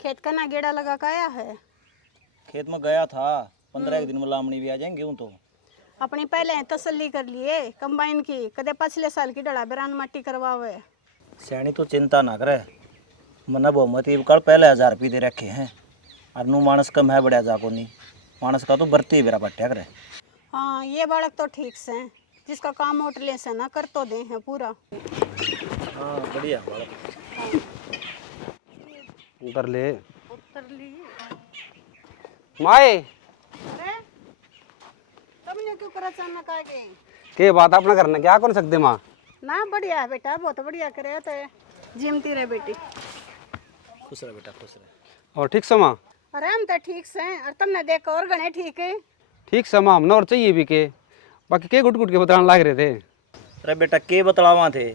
खेत का ना गेड़ा लगा का आया है। खेत में गया था 15 दिन में लामणी भी आ जाएंगे गेहूं तो। अपनी पहले तसल्ली कर लिए कंबाइन की, कदे पिछले साल की डड़ा बेरान माटी करवावे। सैनी तो चिंता ना करे, मना बहुमती कल पहले 1000 रुपये दे रखे हैं और नू मानस कम है बढ़िया जाको नहीं, मानस का तो बरती बेरा पट्टिया करे। हाँ ये बालक तो ठीक से, जिसका काम होटले से ना कर तो दे है पूरा। हाँ बढ़िया बालक। उतर ले उतर ली। माए अरे तुमने क्यों करा अचानक आ गए? के बात अपना करना क्या कर सकते माँ। ना बढ़िया है बेटा, बहुत बढ़िया करे तो जिमती रहे बेटी। खुश रह बेटा खुश रह। और ठीक से माँ? अरे हम तो ठीक से हैं, और तुमने देखो और गणे ठीक है। ठीक से माँ हमने और चाहिए भी के, बाकी के गुट गुट के बताने लग रहे थे। अरे बेटा के बतलावा थे,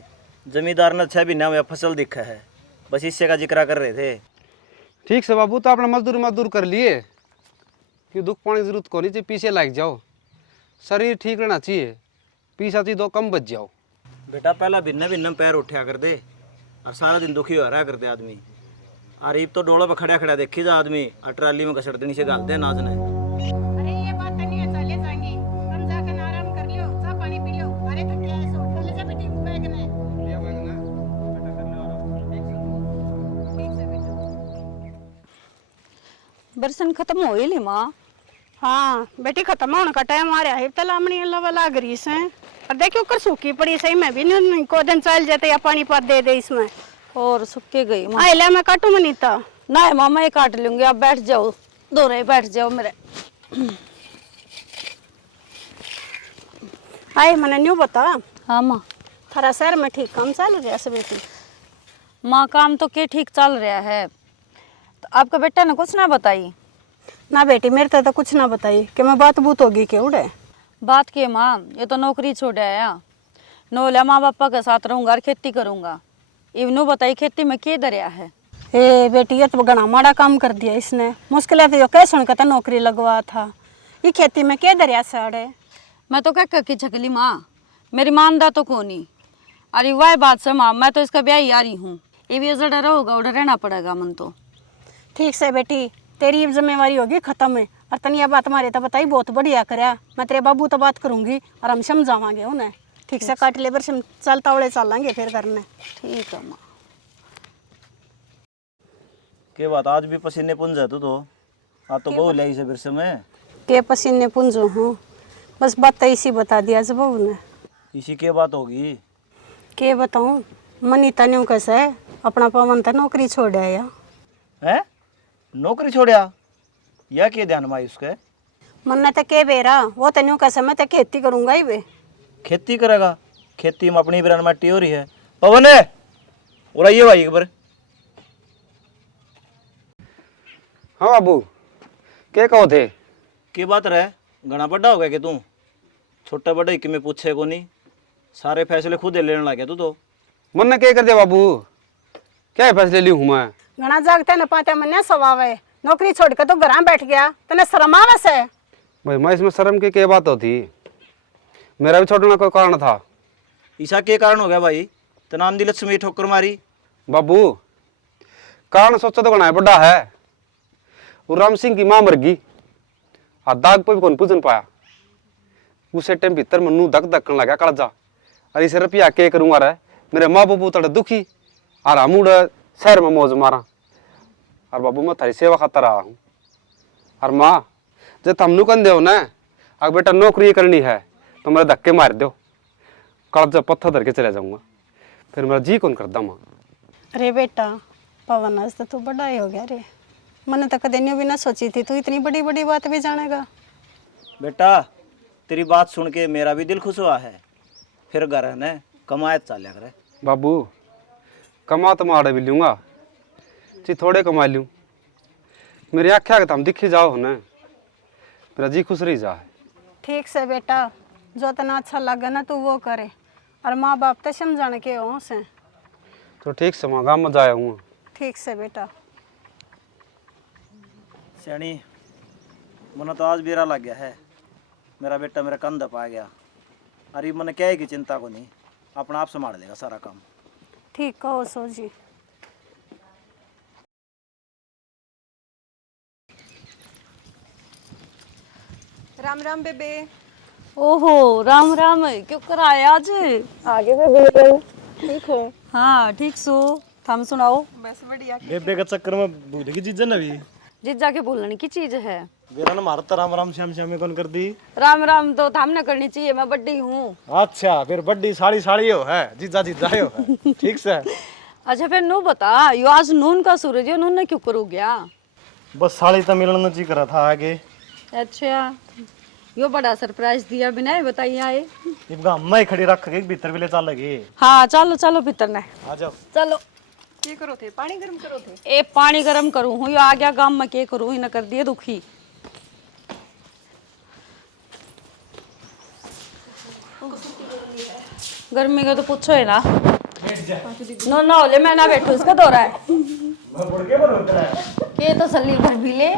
जमींदार ने 6 महीना में फसल दिखा है, बस इससे का जिक्र कर रहे थे। ठीक से बाबू, तो अपना मजदूर कर लिए कि दुख पाने की जरूरत को नहीं चाहिए, पीछे लग जाओ, शरीर ठीक रहना चाहिए, पीछा चीज दो कम बच जाओ। बेटा पहला भिन्न भिन्न पैर उठा कर दे और सारा दिन दुखी हो रहा करते आदमी। अरीब तो डोलों पर खड़ा खड़ा देखी जा आदमी और ट्राली में घसड़ देनी से गालते हैं नाज ने। अरे ये बात नहीं है, चले जाएंगी, तुम जाकर आराम कर लियो, चाय पानी पी लियो। अरे थक गया है सो, ले जा बेटी बैग में। ठीक से बेटा। बरसन खत्म हो ही माँ। हाँ बेटी खत्म होने का टाइम आ रहा है, तलामणी अल्लाह वाला ग्रीस है। और देखियो कर सूखी पड़ी सही में भी नहीं, को दिन चल जाते या पानी पात दे दे इसमें। और सुक्के गई माँ। आइला मैं काटू मनीता। नहीं माँ मैं काट लूंगी, आप बैठ जाओ, दो रहे बैठ जाओ मेरे। आए मैंने न्यू बता, हाँ माँ। थारा शहर में ठीक काम चल रहा है बेटी? माँ काम तो के ठीक चल रहा है, तो आपका बेटा ने कुछ ना बताई? ना बेटी मेरे तो कुछ ना बताई कि मैं बात बूत होगी के उड़े। बात के माँ, ये तो नौकरी छोड़ आया, नोला माँ बापा के साथ रहूंगा और खेती करूंगा। इवनो बताई खेती में के दरिया है? ए बेटी ये तो घना माड़ा काम कर दिया इसने, मुश्किल है तो कैसे सुन का नौकरी लगवा था, ये खेती में के दरिया से अड़े। मैं तो क्या की छकली माँ, मेरी मानदा तो कोनी। अरे वह बात से माँ, मैं तो इसका ब्याह ही आ रही हूँ, ये भी जड़ा रहोगा उधर रहना पड़ेगा मन तो। ठीक से बेटी, तेरी जिम्मेवारी होगी खत्म है, और तनिया बात हमारे तो बताई बहुत बढ़िया करया। मैं तेरे बाबू तो बात करूंगी और हम समझावांगे उन्हें। ठीक से काट ले बर चलता उड़े चलेंगे फिर करने। ठीक है माँ। के बात आज भी पसीने पुंज है तू तो, आज तो बहु ले से बिरसे में। के पसीने पुंजो हूँ, बस बात तो इसी बता दिया जब ने। इसी के बात होगी। के बताऊँ, मनीता ने कैसे है अपना पवन था नौकरी छोड़ आया है। नौकरी छोड़या या के ध्यान में उसके? मन तो के बेरा वो तो न्यू कैसे मैं तो खेती करूंगा ही बे। खेती करेगा? खेती में अपनी बिरान मट्टी हो रही है। पवन है और आइए भाई एक बार। हाँ बाबू, के कहो थे? की बात रहे, घना बड़ा हो गया कि तू? छोटा बड़ा कि मैं पूछे को नहीं, सारे फैसले खुद ही लेने लगे तू तो। मन ने क्या कर दिया बाबू, क्या फैसले ली हूँ मैं? घना जागते न पाते मन सवावे, नौकरी छोड़ के तो घर बैठ गया, तने शर्म आवे से? भाई मैं इसमें शर्म की क्या बात होती, मेरा भी छोड़ना कोई कारण था। ईसा के कारण हो गया भाई, तनाम दी लक्ष्मी ठोकर मारी? बाबू कारण सोचा तो बना बड़ा है, वो राम सिंह की मां मर गई, दाग पे भी कौन पूजन पाया। उसे टाइम भीतर मनु धक धक्कन लगा कड़जा, अरे इसे रुपया के करूंगा रे, मेरे माँ बापू तड़े दुखी और हम उड़ शहर में मौज मारा। और बाबू मैं थारी सेवा खातर आया हूँ, और माँ जब हमनू कन दो ना अगर बेटा नौकरी करनी है तो मेरे धक्के मार दो, कड़जा पत्थर धर के चले जाऊंगा, फिर मेरा जी कौन करदा माँ। अरे बेटा पवन आज तो तू बड़ा ही हो गया रे, मैंने तो कदे न्यू भी ना सोची थी तू इतनी बड़ी बड़ी बात भी जानेगा। बेटा तेरी बात सुन के मेरा भी दिल खुश हुआ है, फिर घर है ने कमाए चाल करे। बाबू कमा तो मारे भी लूँगा, ची थोड़े कमा लूँ, मेरी आख्या के तुम दिखी जाओ ना, मेरा जी खुश रही जा। ठीक से बेटा, जो तना अच्छा लगे ना तू वो करे, और माँ बाप तो समझाने के हो से। तो ठीक से माँ गाँव में जाया हूँ। ठीक से बेटा। सैनी मन तो आज बेरा लग गया है, मेरा बेटा मेरा कंधा पा गया। अरे मन क्या है कि चिंता को नहीं, अपना आप संभाल लेगा सारा काम। ठीक कहो सो जी। राम राम बेबे। ओहो राम राम, क्यों कराया आज? आगे बेबे ठीक हो? हाँ ठीक सो, थम सुनाओ। बस बढ़िया। बेबे का चक्कर में भूल गई जीजा ना भी। जिज्जा के बोलने की चीज है। मेरा ना मारा तो राम राम श्याम श्याम में कौन कर दी। राम राम तो थम न करनी चाहिए, मैं बड्डी हूँ। अच्छा फिर बड्डी साड़ी साड़ी हो है, जीजा जीजा हो है। ठीक से। अच्छा फिर नू बता, यो आज नून का सूरज है, नून ने क्यों करो गया? बस साड़ी तो मिलना चाहिए करा था आगे। अच्छा यो बड़ा सरप्राइज दिया बिना ही बताइए आए। इबका अम्मा ही खड़ी रख के भीतर भी ले चल लगी। हाँ चलो चलो भीतर ने आ जाओ। चलो। क्या करो थे? पानी गर्म करो थे? ए पानी गरम करूँ हूँ, यो आ गया गाँव में के करूँ, इन्हें कर दिए दुखी। गर्मी का तो पूछो है ना। नो ना ओले मैं ना बैठू, इसका दौरा है। के तो सली भर भी ले।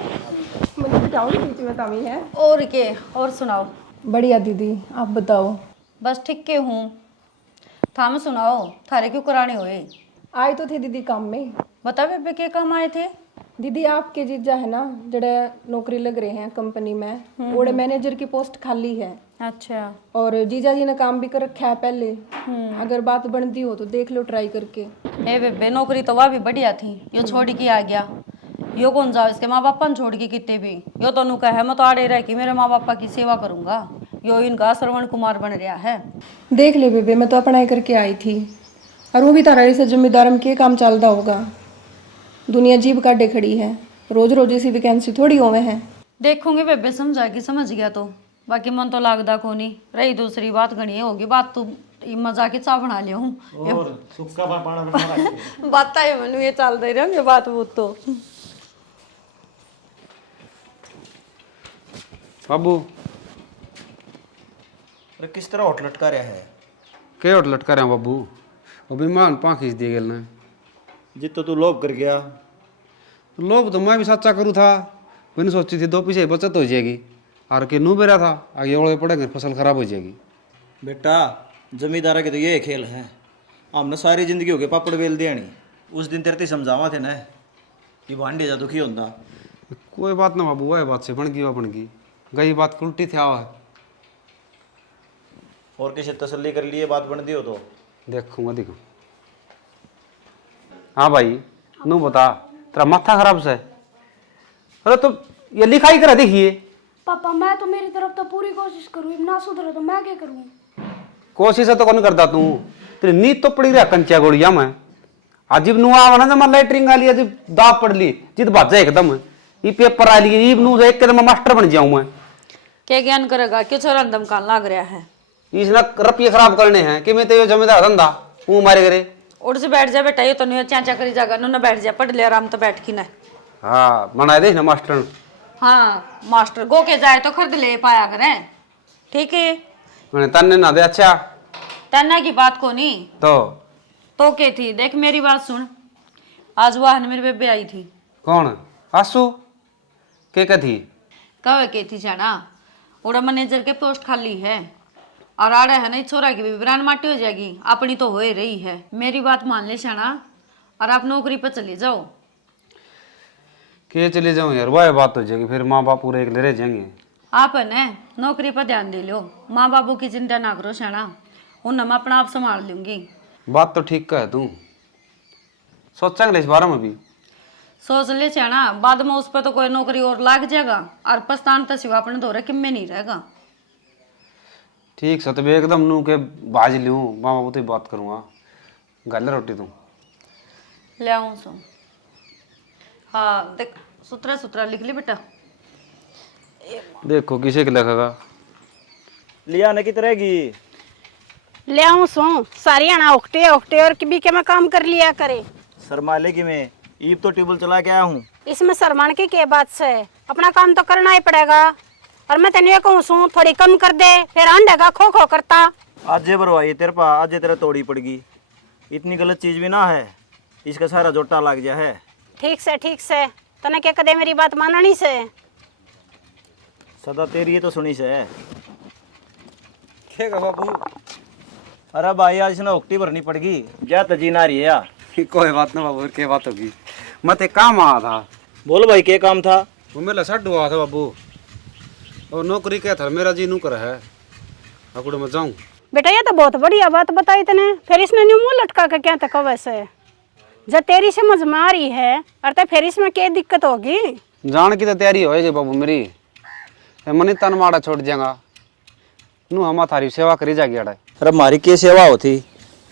मुझे बिठाओ बीच में तमी है। और के और सुनाओ। बढ़िया दीदी, आप बताओ। बस ठीक के हूँ। थाम सुनाओ, थारे क्यों कराने हुए? आए तो थे दीदी काम में। बता बेबे के काम आए थे? दीदी आपके जीजा है ना जड़े नौकरी लग रहे हैं कंपनी में, ओड़े मैनेजर की पोस्ट खाली है। अच्छा। और जीजा जी ने काम भी कर रखा है पहले। अगर बात बनती हो तो देख लो ट्राई करके। ए बेबे नौकरी तो वह भी बढ़िया थी, यो छोड़ के आ गया। यो कौन जाओ इसके माँ बापा ने छोड़ के कितने भी। यो तो नु कहे मैं तो आड़े रह के मेरे माँ बापा की सेवा करूंगा। यो इनका श्रवण कुमार बन रहा है। देख ले बेबे, मैं तो पढ़ाई करके आई थी। और वो भी तारा से जिम्मेदार में के काम चलता होगा। दुनिया जीव काटे खड़ी है, रोज रोज इसी वैकेंसी थोड़ी होवे हैं। देखूंगी बेबे, समझा कि समझ गया तो बाकी मन तो लागदा को नहीं रही। दूसरी बात घनी होगी, बात तो मजा की चाह बना लिया हूँ। और सुक्का पाना बना रखी। बात है मनु ये चल रही रही बात वो तो। बाबू अरे किस तरह होट लटका रहा है? के होट लटका रहे हैं बाबू? अभी मान पाँव खींच दिए गए ना। जित तो तू लोभ कर गया। लोग तो मैं भी सच्चा करूँ था। मैंने सोची थी 2 पैसे बचत हो जाएगी, और कि नू बेरा था आगे ओढ़े पड़ेंगे फसल खराब हो जाएगी। बेटा जमींदारा के तो ये खेल है। हमने सारी जिंदगी हो गई पापड़ बेल दिया नहीं। उस दिन तेरे समझावा थे ना कि भांडे जा दुखी होता। कोई बात ना बाबू, वह बात से बन गई, वह बन गई। गई बात उल्टी थी आवा है। और किसी तसल्ली कर लिए बात बन दी हो तो देखूंगा देखो। हाँ भाई नू बता, तेरा माथा खराब से? अरे तो ये लिखाई करा देखिए। पापा मैं तो मेरी तरफ तो पूरी कोशिश करूँ, ना सुधरे तो मैं क्या करूँ? कोशिश तो कौन करता तू? तेरी नींद तो पड़ी रहा कंचा गोड़िया में। अजीब नु आवा ना जमा लेटरिंग वाली अजीब दाब पड़ ली जित भाज जाए एकदम। ये पेपर आ लिए ये नू एकदम मास्टर बन जाऊं मैं। क्या ज्ञान करेगा, क्यों छोरा दमकान लाग रहा है? इसने रुपये खराब करने हैं कि मैं तो ये जमींदार धंधा वो मारे करे। उठ से बैठ जा बेटा, ये तो नहीं चाचा करी जागा नु ना बैठ जा, पढ़ ले आराम तो बैठ की ना। हाँ बनाए दे ना मास्टर। हाँ मास्टर गो के जाए तो खरीद ले पाया करें, ठीक है? मैंने तन्ने ना दे। अच्छा तन्ना की बात को नहीं तो के थी। देख मेरी बात सुन, आज वाह मेरी बेबे आई थी। कौन? आसू के थी? कवे के थी जाना, ओड़ा मैनेजर के पोस्ट खाली है और आड़े है नहीं छोरा की भी ब्रांड माटी हो जाएगी, अपनी तो हो ही रही है। मेरी बात मान ले शाना और आप नौकरी पर चले जाओ। के चले जाऊं यार, वह बात हो जाएगी, फिर माँ बाप पूरे एक रह जाएंगे। आप है न नौकरी पर ध्यान दे लो, माँ बाबू की चिंता ना करो शाना, उन मैं अपना आप संभाल लूंगी। बात तो ठीक का है तू, सोचेंगे इस बारे में भी। सोच ले शाना, बाद में उस पर तो कोई नौकरी और लाग जाएगा और पछतान तो सिवा अपने दौरे किम में नहीं रहेगा। ठीक से तब एकदम नू के बाज लूँ, माँ बाबू तो बात करूँगा। गल रोटी तू ले आऊँ सो। हाँ देख सुतरा सुतरा लिख ली बेटा। देखो किसे के लिखेगा। लिया न कित रहेगी। ले आऊँ सो सारी आना उकटे उकटे और भी के मैं काम कर लिया करे। शर्माले की मैं ईब तो टेबल चला के आया हूँ। इसमें शर्मान की क्या बात से? अपना काम तो करना ही पड़ेगा। और मैं तेने कहूँ सू थोड़ी कम कर दे, फिर अंडेगा खो खो करता। आज बरवाई तेरे पा, आज तेरा तोड़ी पड़गी। इतनी गलत चीज भी ना है, इसका सारा जोटा लग गया है। ठीक से तने क्या कदे मेरी बात माननी से? सदा तेरी ये तो सुनी से है। क्या बाबू? अरे भाई आज इसने उक्टी भरनी पड़गी, जा तजी ना रही है यार। कोई बात ना बाबू, क्या बात होगी। मैं ते काम आया था। बोल भाई क्या काम था? वो मेरा लसट हुआ था बाबू। और नौकरी क्या था मेरा जी नौकर है, अकुड़ मैं जाऊँ। बेटा ये तो बहुत बढ़िया बात बताई तने, फिर इसने न्यू मुंह लटका के क्या तक वैसे जब तेरी समझ में आ रही है और तो फिर इसमें क्या दिक्कत होगी। जान की तो तैयारी होएगी बाबू मेरी, मनी तन माड़ा छोड़ जाएगा नू हम थारी सेवा करी जाएगी अड़े। अरे हमारी क्या सेवा होती,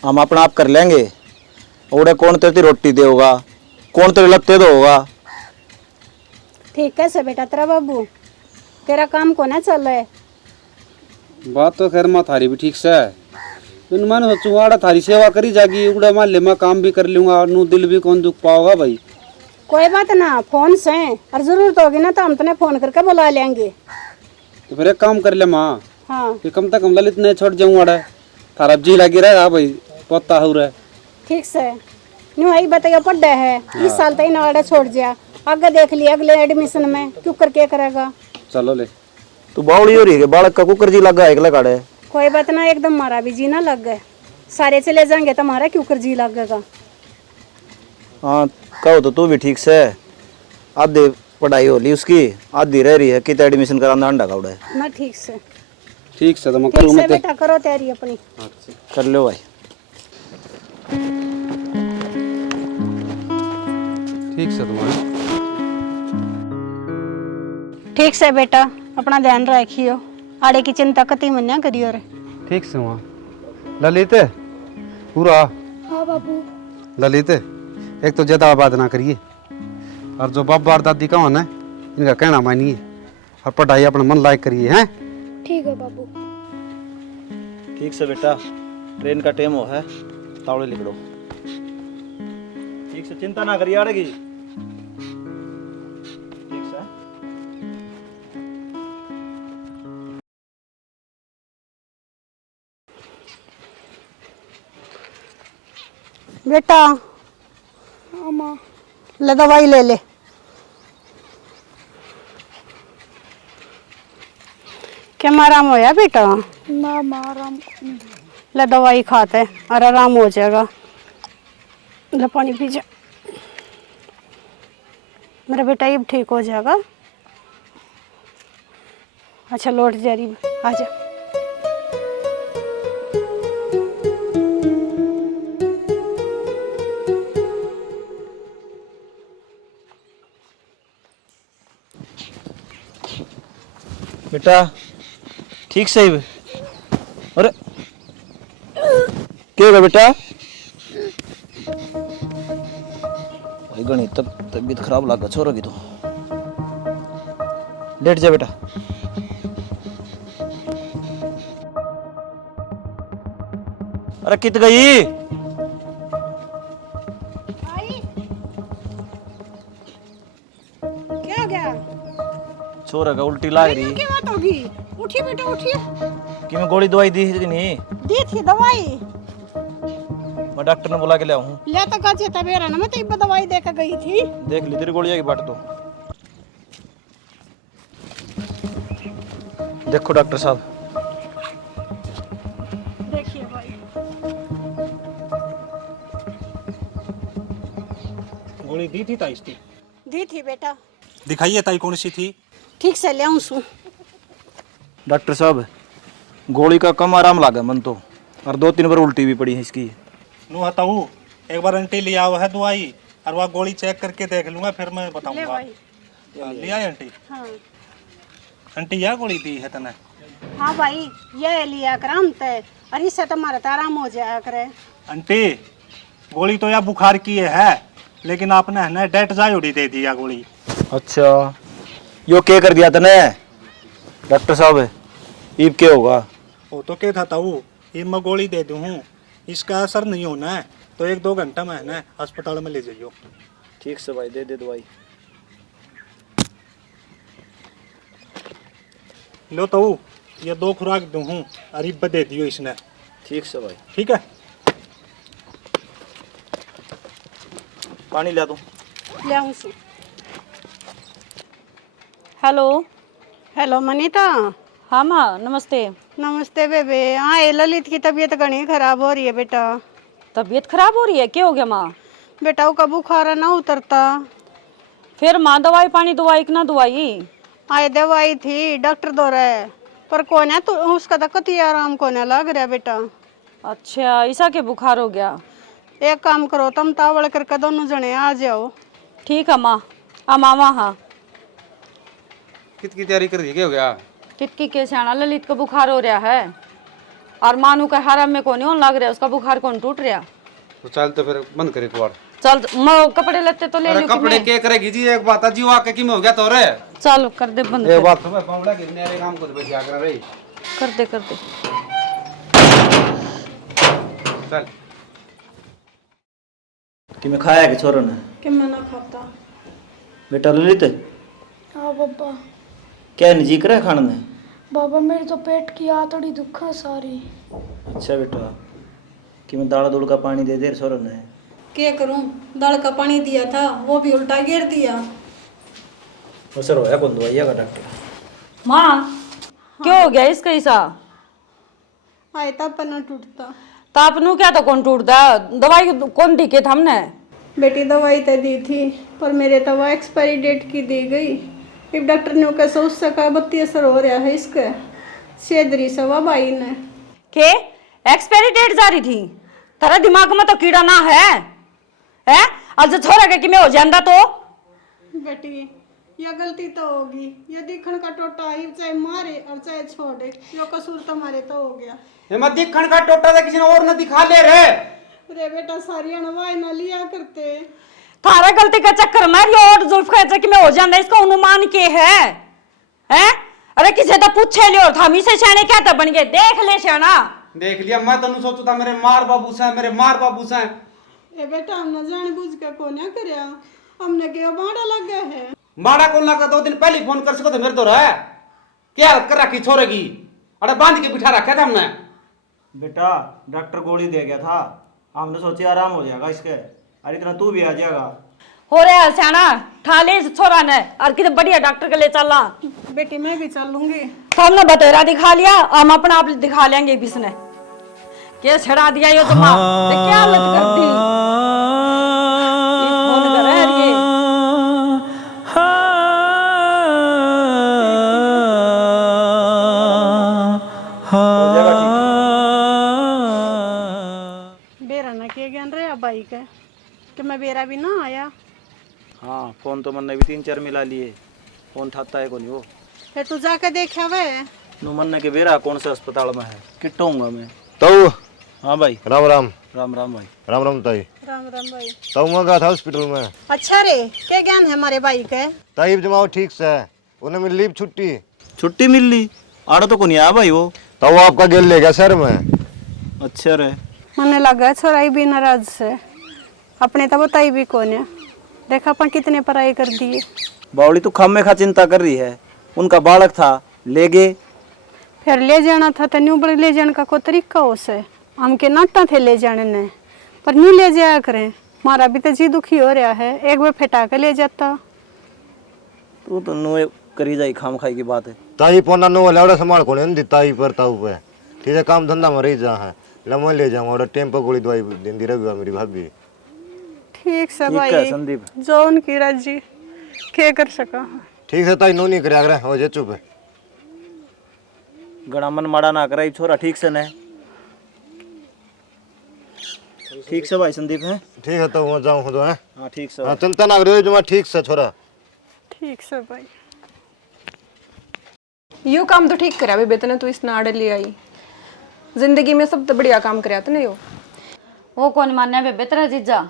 हम अपना आप कर लेंगे। ओड़े कौन तेरी रोटी देगा, कौन तेरे लगते तो होगा। ठीक है से बेटा तेरा बाबू, तेरा काम को ना चल रहा है। बात तो खैर माँ थारी भी ठीक से है, लेकिन मैंने सोचू आड़ा थारी सेवा करी जाएगी, उड़ा मान मैं काम भी कर लूंगा, नू दिल भी कौन दुख पाओगा भाई। कोई बात ना, फोन से और जरूरत होगी ना तो हम तुम्हें फोन करके बुला लेंगे। तो फिर एक काम कर ले माँ, हाँ कि कम तक हम ललित नहीं छोड़ जाऊँ अड़े, थारा जी लगी रहेगा भाई, पोता हो रहा है। ठीक से न्यू आई बताइए पढ़ा है इस साल तक ना छोड़ दिया, आगे देख लिया अगले एडमिशन में क्यों करके करेगा। चलो ले तू बावड़ी हो रही है, बालक का कुकर जी लगा एक लगाड़े। कोई बात ना, एकदम मारा भी जी ना लग गए, सारे चले जाएंगे तो हमारा क्यों कर जी लगेगा। हाँ कहो तो तू भी ठीक से, आधी पढ़ाई हो ली उसकी, आधी रह रही है कि एडमिशन कराना अंडा काउड़ा है ना। ठीक से तो मैं ठीक करूँ से बेटा करो तैयारी अपनी। कर लो भाई। ठीक से तुम्हारा ठीक से बेटा अपना ध्यान रखियो, आड़े की चिंता कति मन्या करियो रे। ठीक से वहाँ ललित पूरा। हाँ बाबू। ललित एक तो ज्यादा बात ना करिए, और जो बाप बार दादी का होना है इनका कहना मानिए, और पढ़ाई अपना मन लायक करिए हैं। ठीक है बाबू। ठीक से बेटा, ट्रेन का टाइम हो है, तावड़े लिख दो। ठीक से चिंता ना करिए आड़ेगी। ठीक से बेटा ले दवाई ले ले। क्या आराम होया बेटा? ना माँ आराम नहीं। ले दवाई खाते और आराम हो जाएगा। ले पानी पी जा, मेरा बेटा ये ठीक हो जाएगा। अच्छा लौट जा रही, आ जा। बेटा ठीक से ही। अरे क्या होगा बेटा? भाई गणित तब तबीयत खराब लगा छोरो की तो। लेट जा बेटा। अरे कित गई? क्या हो गया? छोरा का उल्टी लाग रही। क्या बात होगी? उठिए बेटा उठिए। कि मैं गोली दवाई दी थी नहीं? दी थी दवाई, मैं डॉक्टर ने बुला के लिया हूँ। ले तो काचे तबेरा ना, मैं तो इब्बा दवाई देकर गई थी। देख ली तेरी गोलियां की बाट तो। देखो डॉक्टर साहब। देखिए भाई, गोली दी थी ताई इसकी? दी थी बेटा। दिखाइए ताई कौन सी थी? ठीक से ले आऊं सू। डॉक्टर साहब गोली का कम आराम लगा मन तो, और 2-3 बार उल्टी भी पड़ी है इसकी। नु हताऊ एक बार आंटी ले आओ है दवाई, और वह गोली चेक करके देख लूंगा फिर मैं बताऊंगा। ले आई आंटी? हाँ आंटी यह गोली दी है तने? हाँ भाई ये लिया कर हम तय, और इससे तुम्हारा तो आराम हो जाया करे। आंटी गोली तो यह बुखार की है, लेकिन आपने है ना डेट जायोडी दे दिया गोली। अच्छा यो क्या कर दिया तने डॉक्टर साहब? ईब क्या होगा? वो तो क्या था ताऊ, ये मैं गोली दे दूँ, इसका असर नहीं होना है तो 1-2 घंटा में है ना अस्पताल में ले जाइयो। ठीक से भाई दे दे दवाई। लो ताऊ ये 2 खुराक दूँ, अरीब दे दियो इसने। ठीक से भाई। ठीक है। पानी ला दूं? ले आऊं सू। हेलो। हेलो मनीता। हाँ माँ नमस्ते। नमस्ते बेबे। हाँ ये ललित की तबीयत घनी खराब हो रही है बेटा। तबीयत खराब हो रही है, क्या हो गया माँ? बेटा का बुखार ना उतरता। फिर माँ दवाई पानी दवाई कि ना दवाई? आए दवाई थी डॉक्टर दौरे, पर कौन है तो उसका तो कति आराम कौन है लग रहा बेटा। अच्छा ऐसा के बुखार हो गया। एक काम करो तुम तावड़ करके दोनों जने आ जाओ। ठीक है माँ, मामा हाँ। कित की तैयारी कर रही है, क्या हो गया? कितकी के सियाना ललित को बुखार हो रहा है और मानू का हरम में कौन होने लग रहा है, उसका बुखार कौन टूट रहा। तो चल तो फिर बंद करे कुआड़। चल कपड़े लेते तो ले अरे लूं कपड़े क्या करेगी जी, एक बात जीव आके की में हो गया तो रे। चल कर दे बंद, एक बात तुम्हें पावड़ा के मेरे काम को तो बचा कर रही। कर दे कर दे। चल कि मैं खाया कि छोरो ने कि मैं ना खाता। बेटा ललित हाँ बाबा। क्या नहीं करे खाने में? बाबा मेरे तो पेट की आतड़ी दुखा सारी। अच्छा बेटा कि मैं दाल दूल का पानी दे दे छोरो ने। क्या करूं, दाल का पानी दिया था वो भी उल्टा गिर दिया। असर होया कौन दवाइया का डॉक्टर? माँ क्यों हो गया इसका ऐसा? आए तब पन्ना टूटता। तापनू क्या तो कौन टूटता, दवाई कौन दी के हमने? बेटी दवाई तो दी थी पर मेरे दवा एक्सपायरी डेट की दी गई। फिर डॉक्टर ने कैसे उससे कहा 32 असर हो रहा है इसका। सेदरी सवा भाई ने के एक्सपायरी डेट जारी थी? तेरा दिमाग में तो कीड़ा ना है आज छोरा के कि मैं हो जाता तो? बेटी यह गलती तो होगी, ये दिखण का टोटा ही चाहे मारे और चाहे छोड़े, जो कसूर तुम्हारे तो हो गया। ये मत दिखण का टोटा था किसी ने और न दिखा ले रे। अरे बेटा सारी अनवाई ना लिया करते। थारा गलती का चक्कर में ये और जुल्फ कि मैं हो जाता, इसका अनुमान के है? अरे किसे तो पूछे लियो था मिसे शाने क्या था बन गए, देख ले शाना। देख लिया, मैं तो सोचता था मेरे मार बाबू से। ए बेटा हमने जान बुझ के कोन्या करया, हमने क्या बाड़ा लग गया है। माड़ा को लगा 2 दिन पहले फोन कर सको तो मेरे तो रहा क्या हालत कर रखी छोरे की। अरे बांध के बिठा रखा था हमने। बेटा डॉक्टर गोली दे गया था, हमने सोचे आराम हो जाएगा इसके, अरे इतना तू भी आ जाएगा। हो रहा है सियाना, ठा ले इस छोरा ने और कितने बढ़िया डॉक्टर के ले चलना। बेटी मैं भी चलूंगी। तो हमने बतेरा दिखा लिया, हम अपना आप दिखा लेंगे बिसने। क्या छड़ा दिया ये तो माँ, क्या हालत कर दी। फोन कर रहा है ये। बेरा ना किए ज्ञान रे अब भाई के कि मैं बेरा भी ना आया। हाँ फोन तो मैंने भी 3-4 मिला लिए, फोन ठाता है कौन वो। फिर तू जाके देखा वे। नु मन के बेरा कौन से अस्पताल में है, किटूंगा मैं तो हाँ भाई राम राम राम राम भाई। राम राम ताई। राम राम भाई। तो मैं गया था हॉस्पिटल में। अच्छा रे क्या ज्ञान है हमारे भाई के? ताई जमाओ ठीक से है, उन्हें मिल लीव छुट्टी मिल ली, आड़ो तो कौन आया भाई वो। तो वो आपका गेल ले गया सर में। अच्छा रे मने लगा छोराई भी नाराज से, अपने तो बताई भी कौन है। देखा अपन कितने पढ़ाई कर दिए। बावली तो खम्मे खा चिंता कर रही है, उनका बालक था ले गए। फिर ले जाना था तो न्यू ले जाने का कोई तरीका हो से, हमके नाटता थे ले जाने ने, पर न्यू ले जाया करें। हमारा भी तो जी दुखी हो रहा है, एक बार फेटा के ले जाता। तू तो नो करी जाई खाम खाई की बात है। ताई पोना नो लौड़ा संभाल को नहीं दी ताई पर ताऊ पे ठीक है, काम धंधा में रही जा है लम्बा ले जाऊंगा और टेम्पो गोली दवाई देंदी रहेगा मेरी भाभी। ठीक से ठीक है भाई, संदीप। जो उनकी राजी क्या कर सका। ठीक है ताई नो नहीं करे अगर हो जा चुप है। गड़ा मन माड़ा ना कराई छोरा ठीक से ने। ठीक से भाई संदीप है। ठीक है तो मैं जाऊँ खुद है। हाँ ठीक से हाँ चिंता ना करो जमा ठीक से छोरा। ठीक से भाई। यो काम तो ठीक करा बेबे तने, तू इस नाड़ ले आई। जिंदगी में सब तो बढ़िया काम करया तने यो। वो कौन मान्या बेबे तेरा जीजा,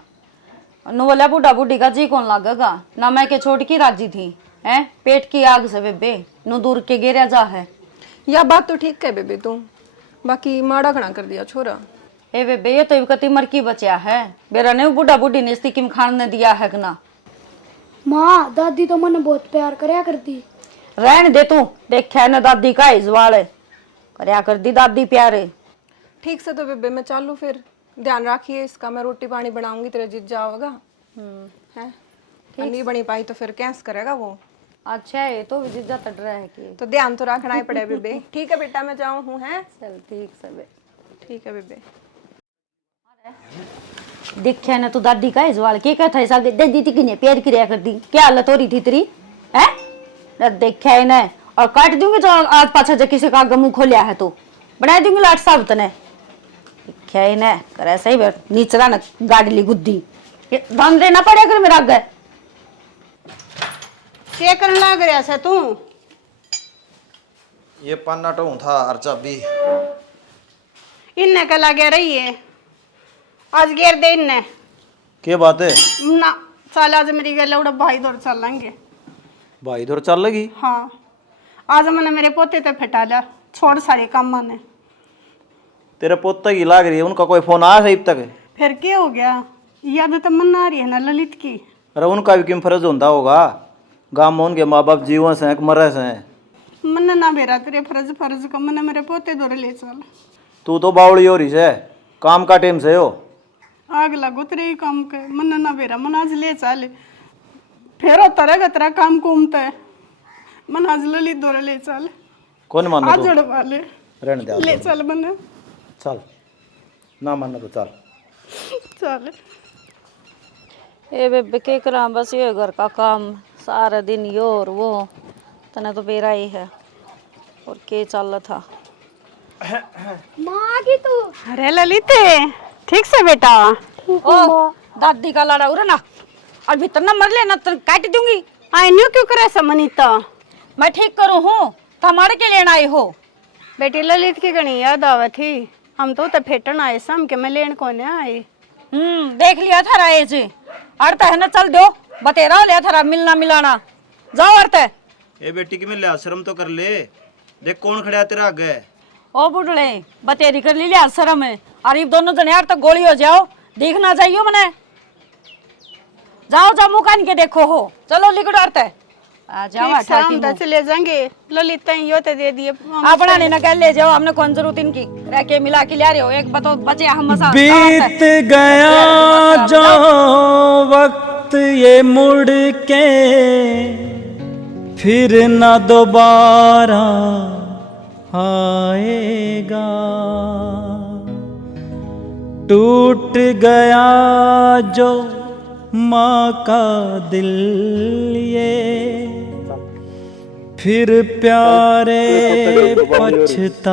नु बोला बूढ़ा बूढ़ी का जी कौन लागेगा ना। मैं के छोड़ की राजी थी हैं, पेट की आग से बेबे नु दूर के गिरा जा है। या बात तो ठीक है बेबे तू, बाकी माड़ा घना कर दिया छोरा। ए बेबे ये तो इवकती मर की बचा है, बेरा ने बूढ़ा बूढ़ी ने स्तिकिम खान ने दिया है ना। माँ दादी तो मन बहुत प्यार करया करती। रहन दे तू, देखा न दादी का इजवाल करया कर दी दादी प्यारे। ठीक से तो बेबे मैं चालू, फिर ध्यान रखिए इसका। मैं रोटी पानी बनाऊंगी, तेरा जीजा होगा है। नहीं बनी पाई तो फिर कैंस करेगा वो। अच्छा है तो जीजा तड़ रहा है कि तो ध्यान तो रखना ही पड़े बेबे। ठीक है बेटा मैं जाऊँ हूँ है। चल ठीक से बे। ठीक है बेबे। देखा न तू दादी का इजवाल के कहता है साल दे दी थी किने प्यार किया कर दी। क्या हालत हो रही थी तेरी है? देखा है ना, और काट दूंगी तो आज पाछा जब किसी का आगे मुंह खोलिया है तो बना दूंगी लाट साहब तने। देखा है ना, कर ऐसा ही नीचरा ना गाड़ी ली गुद्दी, दाम देना पड़ेगा कर मेरा आगे। क्या करने लग रहा है तू? ये पन्ना तो था और चाबी इन्ने का लगे रही है, आज गेर दे इन्ने क्या बात है? ना चल आज मेरी गल उड़ा भाई दौड़ चल लेंगे। भाई इधर चल लगी। हाँ आज मैंने मेरे पोते ते फटा लिया, छोड़ सारे काम माने। तेरे पोते की लाग रही है, उनका कोई फोन आया है अब तक? फिर क्या हो गया, याद तो मन आ रही है ना ललित की। अरे उनका भी किम फर्ज होता होगा, गाँव में उनके माँ बाप जीवन से मरे से। मन ना बेरा तेरे फर्ज फर्ज का, मैंने मेरे पोते दौड़ ले चल। तू तो बावड़ी हो रही से, काम का टाइम से हो। आग लगो तेरे ही काम के, मन ना बेरा मन आज ले चल। फिर तरह तेरा काम घूमता है, मन आज ललित दौड़ ले चल। कौन मानो आज तू? जड़ वाले रहने दे, ले चल मन, चल ना मानना तो चल। चल ए बेबे के करा, बस ये घर का काम सारा दिन यो और वो, तने तो बेरा ही है। और के चल था माँ आ गई तू। अरे ललित ठीक से बेटा। ओ दादी का लड़ा उरे ना, और भीतर ना मर लेना तो काट दूंगी। आई न्यू क्यों करे समनीता? मैं ठीक करूँ हूँ, हमारे के लेना आई हो? बेटी ललित की घनी याद आवा थी, हम तो फेटन आए शाम के, मैं लेन कोने आए। देख लिया था राय जी, अड़ता है ना, चल दो बतेरा लिया था मिलना मिलाना, जाओ अड़ते। ए बेटी की मैं लिया शर्म तो कर ले, देख कौन खड़ा है तेरा आगे। ओ बुढ़ले बतेरी कर ली लिया शर्म है, और ये दोनों जने यार तक गोली हो जाओ, देखना चाहिए मने। जाओ जाओ मुँह के देखो हो, चलो लिखो अड़ते आ जाओ। हम तो चले जाएंगे, ललित यो ते दे दिए अपना नहीं ना कह ले जाओ, हमने कौन जरूरत इनकी, रह के मिला के ले रहे हो। एक बताओ बचे हम मसा बीत गया जो वक्त ये मुड़ के फिर न दोबारा आएगा, टूट गया जो माँ का दिल ये फिर प्यारे पछताएगा,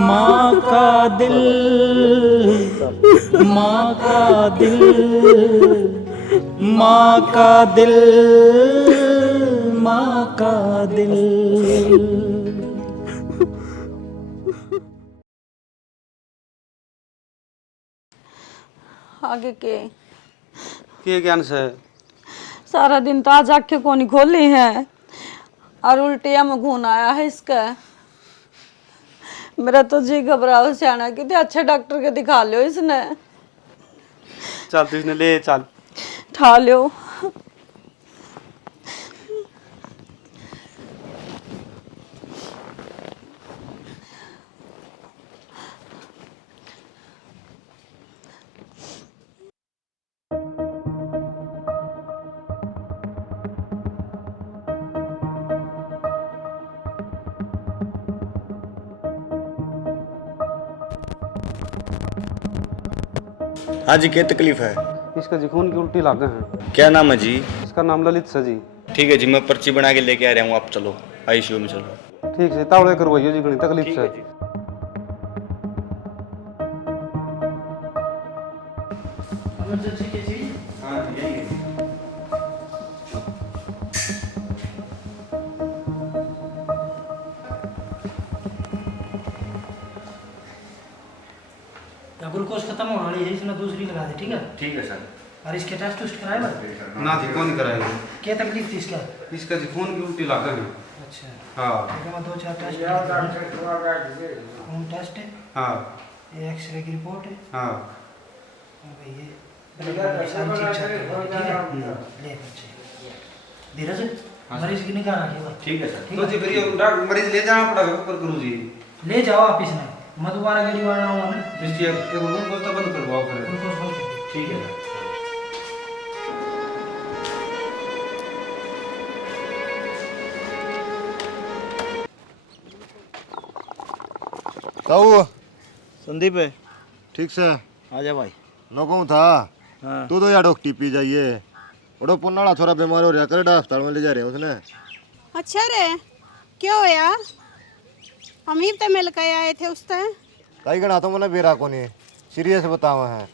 माँ का दिल, माँ का दिल, माँ का दिल, माँ का दिल। आगे के ज्ञान से सारा दिन तो आज आंखें को नहीं खोली है, और उल्टिया में खून आया है इसका। मेरा तो जी घबराओ सियाना कितने अच्छे डॉक्टर के दिखा लियो इसने। चल तू इसने ले चल, ठा लियो। हाँ जी, क्या तकलीफ है? इसका जी खून की उल्टी लागे हैं। क्या नाम है जी? इसका नाम ललित से जी। ठीक है जी, मैं पर्ची बना के लेके आ रहा हूँ, आप चलो आईसीयू में चलो। ठीक है, तावड़े करवाइयो जी, घनी तकलीफ से। ग्लूकोज खत्म होने वाली है, इसमें दूसरी लगा दे, ठीक है? ठीक है सर। और इसके टेस्ट उस्ट कराए बस? ना जी कौन कराएगा? क्या तकलीफ थी इसका? इसका जी खून की उल्टी लागे हैं। अच्छा, हाँ तो मैं 2-4 टेस्ट खून टेस्ट है, हाँ ये एक्सरे की रिपोर्ट है, हाँ और भाई ये सारी चीज चेक करो, ठीक है? ले बच्चे धीरज, मरीज की निगाह रखिएगा। ठीक है सर। तो जी फिर ये मरीज ले जाना पड़ेगा ऊपर करूँ जी। ले जाओ आप इसमें, मैं दोबारा गाड़ी वाला हूँ ना, जी एक ग्लूकोज तो बंद करवाओ फिर। ग्लूकोज बंद कर दो। ठीक है। ताऊ संदीप है, ठीक से आ जा भाई। नौकू था हाँ तू तो यार डॉक्टी पी जाइए, ओडो पुन्नाड़ा छोरा बीमार हो रहा करेडा अस्पताल में ले जा रहे हैं उसने। अच्छा रे, क्या होया? हम ही तो मिल के आए थे उस टाइम। कई गणा तो मैंने बेरा को नहीं सीरियस बतावा है,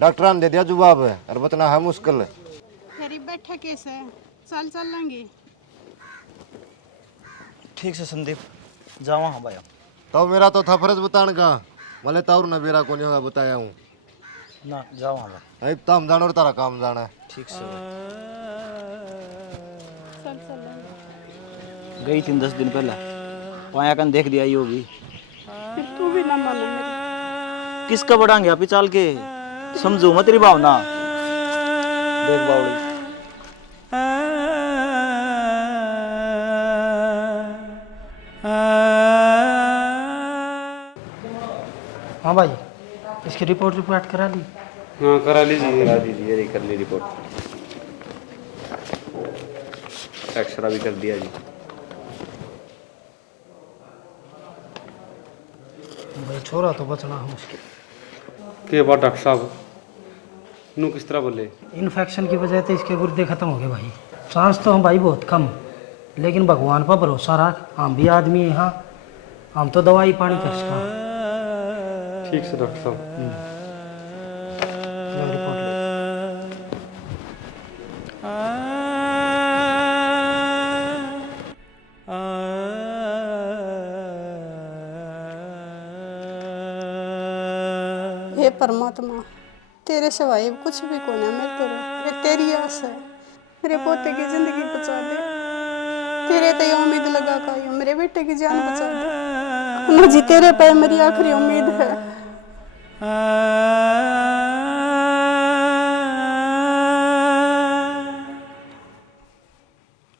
डॉक्टर ने दे दिया जवाब है और बतना है मुश्किल। फिर बैठे कैसे? चल लेंगे। ठीक से संदीप, जावा हाँ भाई। तो मेरा तो था फर्ज बताने का, मले ताउर ना बेरा को नहीं होगा बताया हूँ ना, जाओ हाँ भाई। नहीं ताम जाना और तारा काम जाना है। ठीक से गई 3-10 दिन पहले, पाया कन देख दिया ये होगी। फिर तू भी ना माने मेरी। किसका बढ़ाएंगे आप ही चाल के, समझो मत तेरी भावना। देख बावड़ी, हाँ भाई, इसकी रिपोर्ट करा ली? हाँ करा लीजिए, ये कर ली रिपोर्ट, एक्सरा भी कर दिया जी। भाई छोरा तो बचना है मुश्किल। के बात डॉक्टर साहब नू किस तरह बोले? इन्फेक्शन की वजह से इसके गुर्दे खत्म हो गए भाई। चांस तो हम भाई बहुत कम, लेकिन भगवान पर भरोसा रख, हम भी आदमी हैं यहाँ, हम तो दवाई पानी कर सका। ठीक से डॉक्टर साहब। रिपोर्ट ले। हे परमात्मा, तेरे सिवाय कुछ भी कौन है मेरे तो ये तेरी आस है। मेरे पोते की जिंदगी बचा दे, तेरे ते उम्मीद लगा कर मेरे बेटे की जान बचा दे। ना जी, तेरे पे मेरी आखिरी उम्मीद है।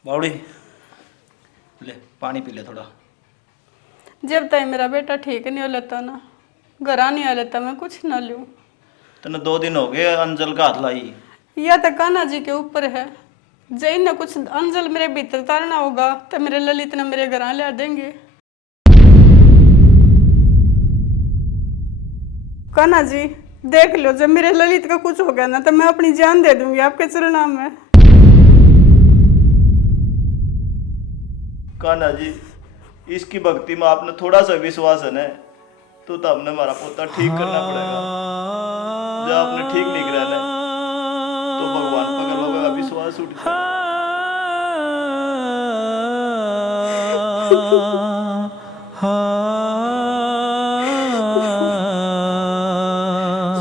बावड़ी ले पानी पी ले थोड़ा। जब तक मेरा बेटा ठीक नहीं हो लेता ना, घर नहीं आ लेता, मैं कुछ ना लूँ। तने 2 दिन हो गए अंजल का हाथ लाई। या तो कान्हा जी के ऊपर है, जय ना कुछ अंजल मेरे भीतर तारना होगा तो मेरे ललित ने मेरे घर ला देंगे। कान्हा जी देख लो, जब मेरे ललित का कुछ हो गया ना तो मैं अपनी जान दे दूंगी आपके चरणों में। कान्हा जी, इसकी भक्ति में आपने थोड़ा सा विश्वास है ना, तो हमने हमारा पोता ठीक करना पड़ेगा। जब आपने ठीक नहीं करा ना, तो भगवान पकड़ लोगे का विश्वास उठ जाए।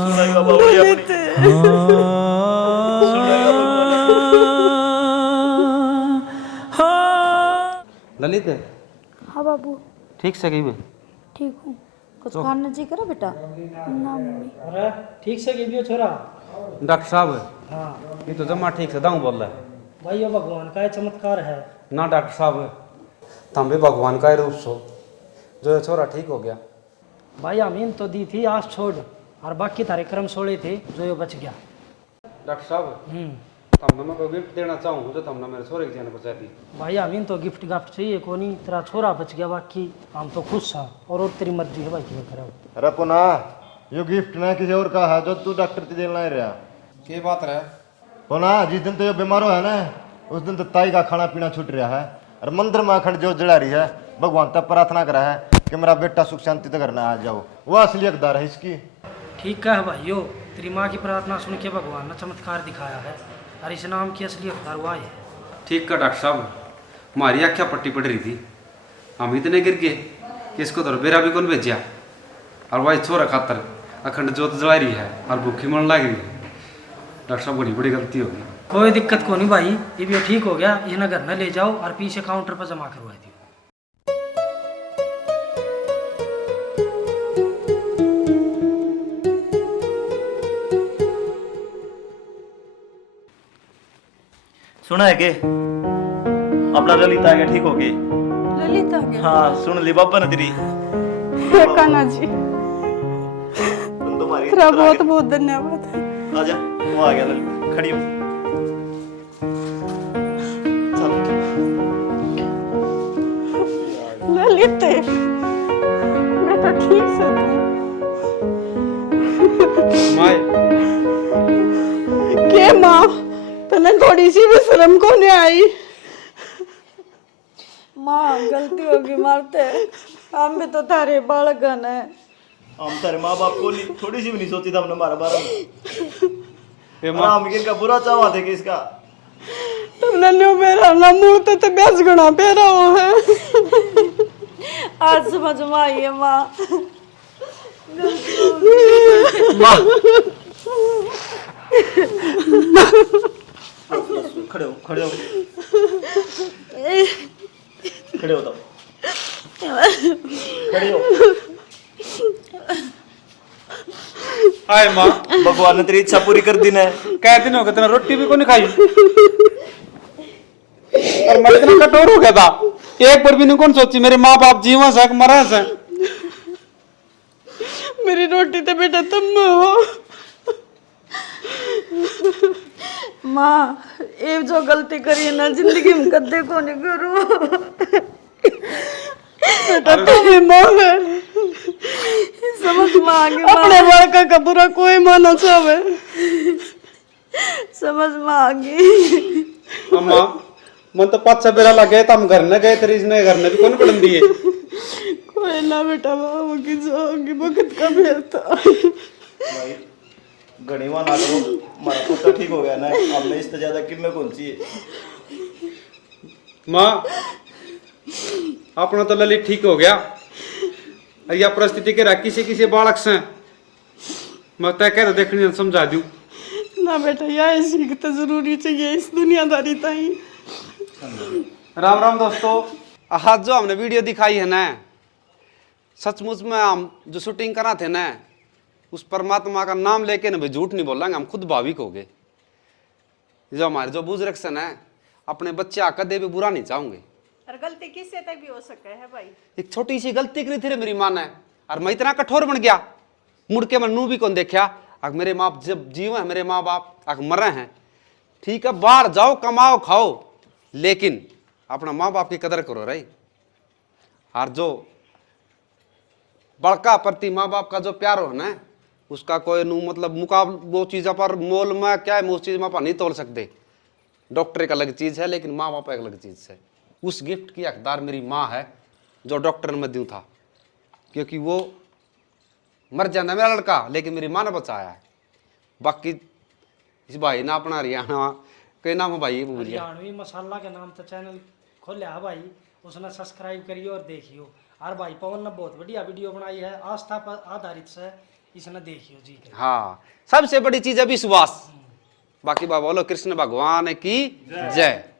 सुनाएगा बावड़ी अपनी, सुनाएगा ललित हाँ बाबू, ठीक से गई ठीक हूँ। कुछ खाना जी करो बेटा? ना मम्मी। अरे ठीक से गिवियो छोरा। डॉक्टर साहब हाँ ये तो जमा ठीक से दाऊँ बोल रहा है। भाई, ये भगवान का चमत्कार है। ना डॉक्टर साहब, तुम भी भगवान का ही रूप सो, जो ये छोरा ठीक हो गया। भाई अमीन तो दी थी आस छोड़, और बाकी तारे कर्म सोड़े थे जो ये बच गया। डॉक्टर साहब तुमने मैं कोई गिफ्ट देना चाहूँ जो तुमने मेरे छोरे की जान बचा दी। भाई अमीन तो गिफ्ट चाहिए को नहीं, तेरा छोरा बच गया, बाकी हम तो खुश हैं, और तेरी मर्जी है भाई क्या करो। अरे पुनः ये गिफ्ट ना किसी और का है जो तू डॉक्टर की देना रहा। के बात रहा? पुनः जिस दिन तो ये बीमार है ना, उस दिन तो ताई का खाना पीना छूट रहा है, और मंदिर में अखंड जो जला रही है, भगवान तक प्रार्थना करा है कि मेरा बेटा सुख शांति तक करना आ जाओ। वो असली हकदार है इसकी। ठीक है भाइयों, तेरी माँ की प्रार्थना सुन के भगवान ने चमत्कार दिखाया है, और इस नाम की असली हकदार हुआ है। ठीक का डॉक्टर साहब, हमारी आँखें पट्टी पड़ रही थी, हम इतने गिर गए कि इसको तो बेरा भी कौन भेजा, और वही छोरा खातर अखंड जोत जला रही है और भूखी मन लग रही है। डॉक्टर साहब बड़ी बड़ी गलती होगी। कोई दिक्कत को नहीं भाई, ये भी ठीक हो गया, इन्हें घर न ले जाओ और पीछे काउंटर पर जमा करवा दियो। सुना है के अपना ललित आ गया ठीक हो गए? ललित आ गया? हाँ सुन ली बाबा ने तेरी। हे कान्हा जी, तुम्हारी तेरा बहुत बहुत धन्यवाद है। आजा, वो आ गया ललित, खड़ी हो। ललित मैं तो ठीक से माय के माँ तो तने थोड़ी सी भी शर्म को नहीं आई? माँ गलती होगी मारते, हम भी तो थारे बालकन है। हम तेरे माँ बाप को नहीं थोड़ी सी भी नहीं सोची था हमने हमारे बारे में। और हम इनका बुरा चाहवा थे कि इसका तुमने न्यू मेरा ना मुंह तो बेस गुना पेरा हो है। आज समझ में आई है माँ। खड़े हो खड़े हो खड़े हो तो खड़े हो। आए माँ, भगवान ने तेरी इच्छा पूरी कर दी ने। कै दिन हो गए तेरा रोटी भी को नहीं खाई और मैं इतना कठोर हो गया था, एक बार भी नहीं कौन सोची मेरे माँ बाप जीवन से मरा से। मेरी रोटी तो बेटा तुम हो। माँ ये जो गलती करी है ना जिंदगी में कदे को नहीं करूँ। बेटा तुम ही माँ है। समझ में आ गई अपने बालका का बुरा कोई माना चाहे। समझ में आ गई। अम्मा मन तो 5-6 बेरा लगे तो हम घर न गए तेरी इसने घर ने भी कौन पढ़न दिए। कोई ना बेटा बाबू की जाओगी वक्त का भेद था। भाई गणिवा ना करो, हमारा पुत्र ठीक हो गया ना, हमने इससे ज्यादा किम्मे कौन सी है। माँ अपना तो ललित ठीक हो गया, या परिस्थिति के किसी किसी बालक से मैं तय कह देखने समझा दूं ना बेटा यह सीख तो जरूरी चाहिए इस दुनियादारी ताई। राम राम दोस्तों, आज जो हमने वीडियो दिखाई है ना, सचमुच में हम जो शूटिंग करा थे ना, उस परमात्मा का नाम लेके ना भाई झूठ नहीं बोलेंगे, हम खुद भाविक हो गए। जो हमारे जो बुजुर्ग से ना अपने बच्चे कदे भी बुरा नहीं चाहूंगे। और गलती किससे तक भी हो सकता है भाई। एक छोटी सी गलती करी थी रे मेरी माँ ने, और मैं इतना कठोर बन गया, मुड़ के मैं नू भी कौन देखा। अगर मेरे माँ जब जीव है, मेरे माँ बाप अगर मरे हैं, ठीक है बाहर जाओ कमाओ खाओ, लेकिन अपना माँ बाप की कदर करो रही। और जो बड़का प्रति माँ बाप का जो प्यार हो ना, उसका कोई नू मतलब मुकाबला वो चीज़ों पर मोल में क्या है, उस चीज़ में अपन नहीं तोल सकते। डॉक्टर एक अलग चीज़ है, लेकिन माँ बाप एक अलग चीज़ है। उस गिफ्ट की हकदार मेरी माँ है जो डॉक्टर में दूँ था, क्योंकि वो मर जाता मेरा लड़का, लेकिन मेरी माँ ने बचाया है। बाकी इस भाई ना अपना हरियाणा के नाम है भाई बोलिए, हरियाणवी मसाला के नाम से चैनल खोलिया है भाई, उसने सब्सक्राइब करियो और देखियो। और भाई पवन ने बहुत बढ़िया वीडियो बनाई है, आस्था पर आधारित से, इसने देखियो जी। हाँ सबसे बड़ी चीज़ है विश्वास। बाकी बाबा बोलो कृष्ण भगवान की जय।